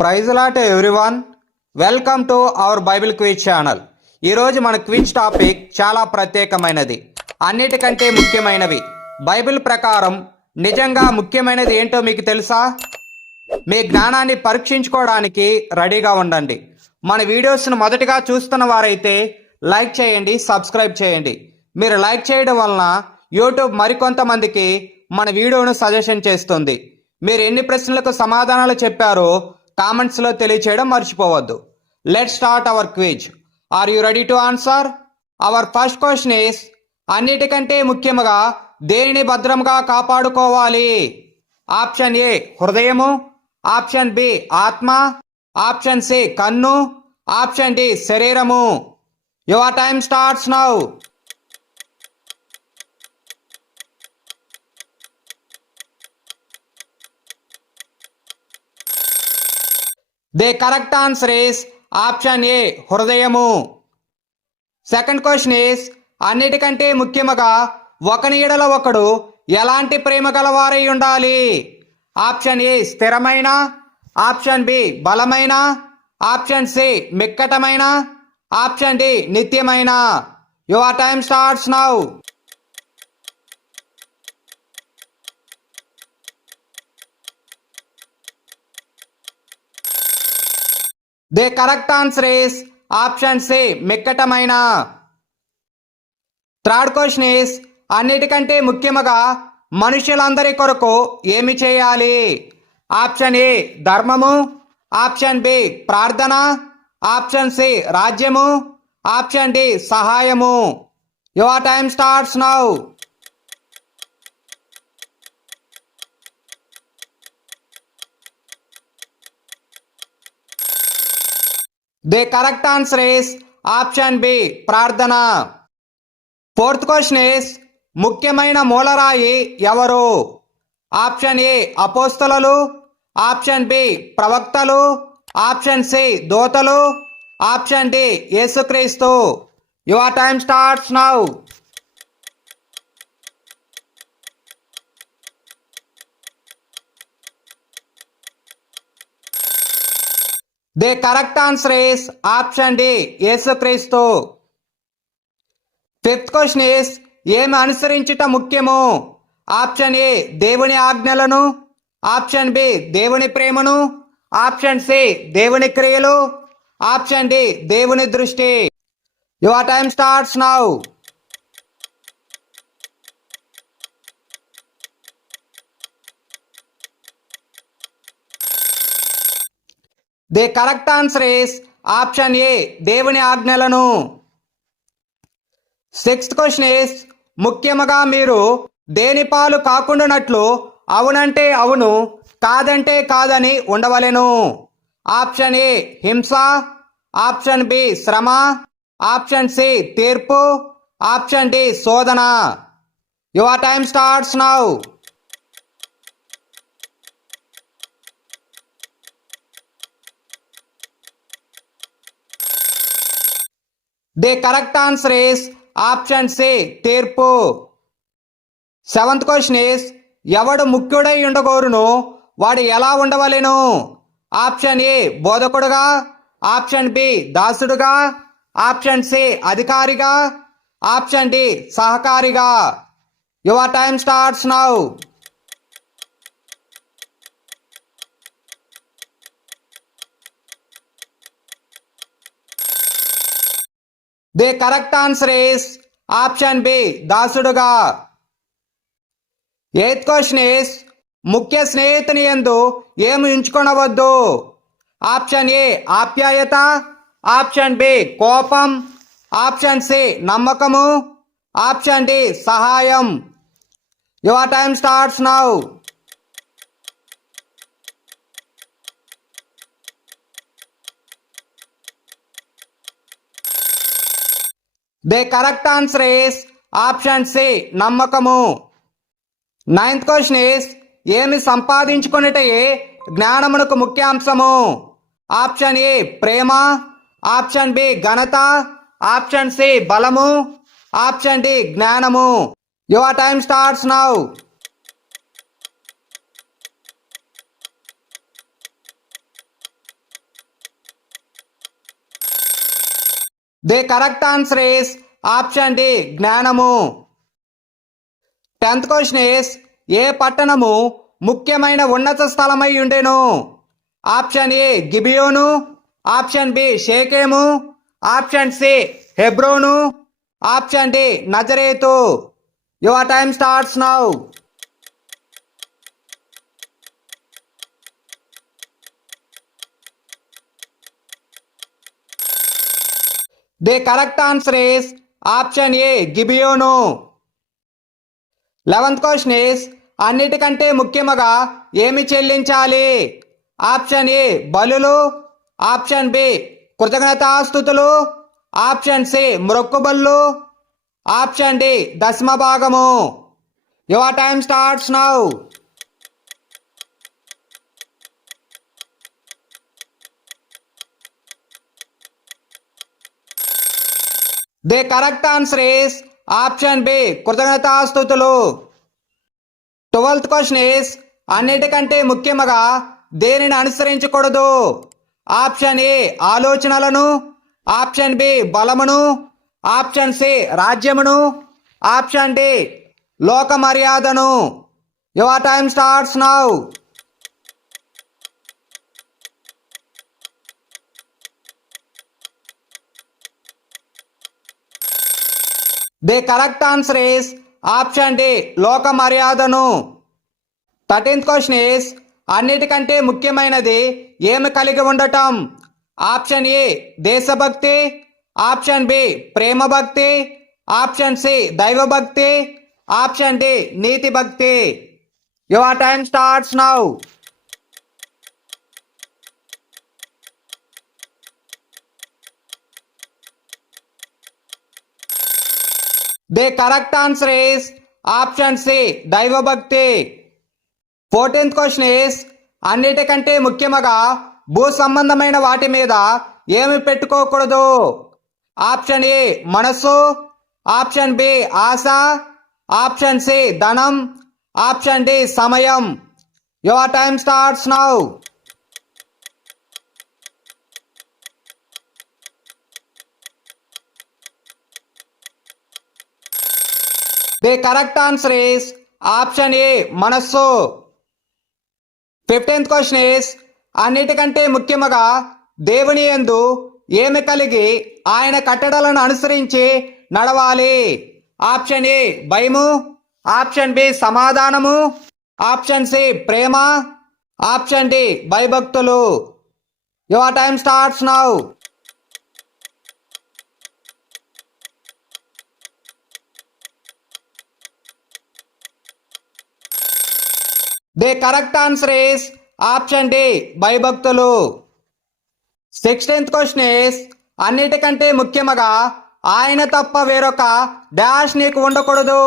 Praise lord everyone. Welcome to our Bible quiz channel. ఈరోజు మన quiz topic చాలా ప్రత్యేకమైనది. అన్నిటికంటే ముఖ్యమైనవి. బైబిల్ ప్రకారం నిజంగా ముఖ్యమైనది ఏంటో మీకు తెలుసా? మీ జ్ఞానాన్ని పరీక్షించుకోవడానికి రెడీగా ఉండండి. మన వీడియోస్ను మొదటిగా చూస్తున్న వారైతే లైక్ చేయండి సబ్స్క్రైబ్ చేయండి. మీరు లైక్ చేయడం వలన యూట్యూబ్ మరికొంతమందికి మన వీడియోను సజెషన్ చేస్తుంది. మీరు ఎన్ని ప్రశ్నలకు సమాధానాలు చెప్పారో కామెంట్స్లో తెలియచేయడం మర్చిపోవద్దు. Let start our quiz are you ready to answer our first question is అన్నిటికంటే ముఖ్యముగా దేనిని భద్రంగా కాపాడుకోవాలి? ఆప్షన్ ఏ హృదయము. ఆప్షన్ బి ఆత్మ. ఆప్షన్ సి కన్ను. ఆప్షన్ డి శరీరము. Your time starts now the correct answer is option A హృదయము. సెకండ్ క్వశ్చన్ ఈస్ అన్నిటికంటే ముఖ్యముగా ఒకని ఎడల ఒకడు ఎలాంటి ప్రేమ గలవారై ఉండాలి? ఆప్షన్ ఏ స్థిరమైన. ఆప్షన్ బి బలమైన. ఆప్షన్ సి మిక్కటమైన. ఆప్షన్ డి నిత్యమైన. Your time starts now. The correct answer is option C మిక్కటమైన. Third question is అన్నిటికంటే ముఖ్యముగా మనుషులందరి కొరకు ఏమి చేయాలి? ఆప్షన్ ఏ ధర్మము. ఆప్షన్ బి ప్రార్థన. ఆప్షన్ సి రాజ్యము. ఆప్షన్ డి సహాయము. Your time starts now. The correct answer is option B ప్రార్థన. ఫోర్త్ క్వశ్చన్ ఇస్ ముఖ్యమైన మూలరాయి ఎవరు? ఆప్షన్ ఏ అపోస్తలలు ఆప్షన్ బి ప్రవక్తలు ఆప్షన్ సి దోతలు ఆప్షన్ డి యేసుక్రీస్తు. Your time starts now. The correct answer is option D యేసుక్రీస్తు fifth question is ఏమి అనుసరించుట ముఖ్యము? ఆప్షన్ ఏ దేవుని ఆజ్ఞలను. ఆప్షన్ బి దేవుని ప్రేమను. ఆప్షన్ సి దేవుని క్రియలు. ఆప్షన్ డి దేవుని దృష్టి. Your time starts now. The correct answer is option A దేవుని ఆజ్ఞలను. సిక్స్త్ క్వశ్చన్ ఈస్ ముఖ్యముగా మీరు దేని పాలు కాకుండానట్లు అవునంటే అవును కాదంటే కాదని ఉండవలెను. ఆప్షన్ ఏ హింస. ఆప్షన్ బి శ్రమ. ఆప్షన్ సి తీర్పు. ఆప్షన్ డి శోధన. Your time starts now. The correct answer is option C తీర్పు. సెవెంత్ క్వశ్చన్ ఇస్ ఎవడు ముఖ్యుడై ఉండగోరును వాడు ఎలా ఉండవలెను? ఆప్షన్ ఏ బోధకుడుగా. ఆప్షన్ బి దాసుడుగా. ఆప్షన్ సి అధికారిగా. Option D సహకారిగా. Your time starts now. The correct answer is option B దాసుడుగా eighth question is ముఖ్య స్నేహితుని ఎందు ఏమి ఉంచుకొనవద్దు? ఆప్షన్ ఏ ఆప్యాయత ఆప్షన్ బి కోపం ఆప్షన్ సి నమ్మకము ఆప్షన్ డి సహాయం. Your time starts now. The correct answer is option C నమ్మకము. నైన్త్ క్వశ్చన్ ఈస్ ఏమి సంపాదించుకునేటయే జ్ఞానమునకు ముఖ్యాంశము. ఆప్షన్ ఏ ప్రేమ. ఆప్షన్ బి ఘనత. ఆప్షన్ సి బలము. ఆప్షన్ డి జ్ఞానము. Your time starts now. The correct answer is option D జ్ఞానము. టెన్త్ క్వశ్చన్ ఇస్ ఏ పట్టణము ముఖ్యమైన ఉన్నత స్థలమై ఉండేను? ఆప్షన్ ఏ గిబియోను. ఆప్షన్ బి షేకేము. ఆప్షన్ సి హెబ్రోను. Option D Nazareth. Your time starts now the correct answer is option A Gibeon eleventh question is అన్నిటికంటే ముఖ్యముగా ఏమి చెల్లించాలి? ఆప్షన్ ఏ బలులు. ఆప్షన్ బి కృతజ్ఞతాస్థుతులు. ఆప్షన్ సి మొక్కుబళ్ళు. ఆప్షన్ డి దశమ భాగము your time starts now the correct answer is option B. కృతజ్ఞతాస్థుతులు ట్వెల్త్ క్వశ్చన్ ఈస్ అన్నిటికంటే ముఖ్యముగా దేనిని అనుసరించకూడదు? ఆప్షన్ ఏ ఆలోచనలను ఆప్షన్ బి బలమును ఆప్షన్ సి రాజ్యమును ఆప్షన్ డి లోక మర్యాదను. Your time starts now. The correct answer is option D లోక మర్యాదను. థర్టీన్త్ క్వశ్చన్ ఈస్ అన్నిటికంటే ముఖ్యమైనది ఏమి కలిగి ఉండటం? ఆప్షన్ ఏ దేశభక్తి. ఆప్షన్ బి ప్రేమ భక్తి ఆప్షన్ సి దైవభక్తి. ఆప్షన్ డి నీతి భక్తి your time starts now. The correct answer is option C దైవభక్తి ఫోర్టీన్త్ క్వశ్చన్ ఇస్ అన్నిటికంటే ముఖ్యముగా భూ సంబంధమైన వాటి మీద ఏమి పెట్టుకోకూడదు? ఆప్షన్ ఏ మనస్సు. ఆప్షన్ బి ఆశ. ఆప్షన్ సి ధనం. ఆప్షన్ డి సమయం. Your time starts now the correct answer is option A మనస్సు. ఫిఫ్టీన్త్ క్వశ్చన్ ఈస్ అన్నిటికంటే ముఖ్యముగా దేవుని యందు ఏమి కలిగి ఆయన కట్టడలను అనుసరించి నడవాలి? ఆప్షన్ ఏ భయము. ఆప్షన్ బి సమాధానము. ఆప్షన్ సి ప్రేమ. ఆప్షన్ డి భయభక్తులు. Your time starts now the correct answer is option D భయభక్తులు. సిక్స్టీన్త్ క్వశ్చన్ ఇస్ అన్నిటికంటే ముఖ్యముగా ఆయన తప్ప వేరొక డాష్ నీకు ఉండకూడదు.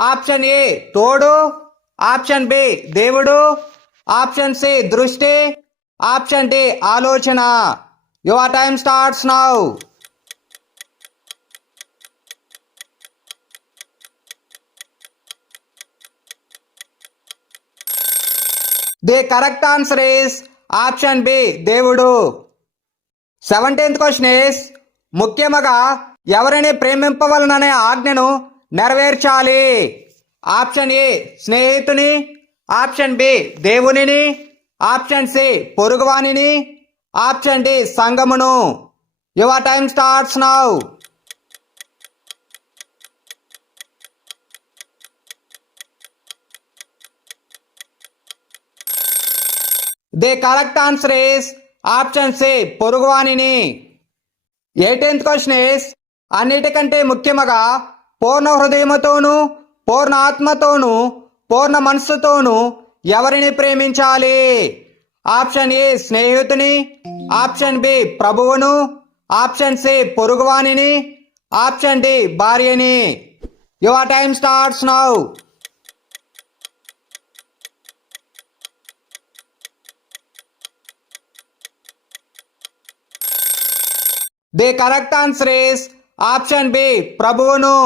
ఆప్షన్ ఏ తోడు. ఆప్షన్ బి దేవుడు. ఆప్షన్ సి దృష్టి. ఆప్షన్ డి ఆలోచన. Your time starts now. The correct answer is option B దేవుడు. సెవెంటీన్త్ క్వశ్చన్ ఈస్ ముఖ్యముగా ఎవరిని ప్రేమింపవలననే ఆజ్ఞను నెరవేర్చాలి? ఆప్షన్ ఏ స్నేహితుని. ఆప్షన్ బి దేవునిని. ఆప్షన్ సి పొరుగువాణిని option D సంగమును. Your time starts now. The correct answer is option C పొరుగువాణిని. Eighteenth question is? అన్నిటికంటే ముఖ్యముగా పూర్ణ హృదయముతోను పూర్ణ ఆత్మతోనూ పూర్ణ మనస్సుతోనూ ఎవరిని ప్రేమించాలి? ఆప్షన్ ఏ స్నేహితుని. ఆప్షన్ బి ప్రభువును. ఆప్షన్ సి పొరుగువాణిని. ఆప్షన్ డి భార్యని. Your time starts now. The correct answer is option B ప్రభువును.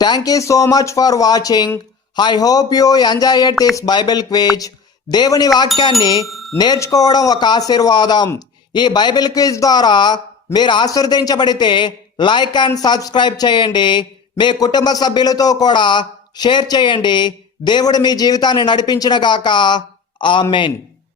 Thank you so much for watching I hope you enjoy at this Bible quiz దేవుని వాక్యాన్ని నేర్చుకోవడం ఒక ఆశీర్వాదం. ఈ బైబిల్ క్విజ్ ద్వారా మీరు ఆశీర్వదించబడితే లైక్ అండ్ సబ్స్క్రైబ్ చేయండి. మీ కుటుంబ సభ్యులతో కూడా షేర్ చేయండి. దేవుడు మీ జీవితాన్ని నడిపించిన గాక. ఆమెన్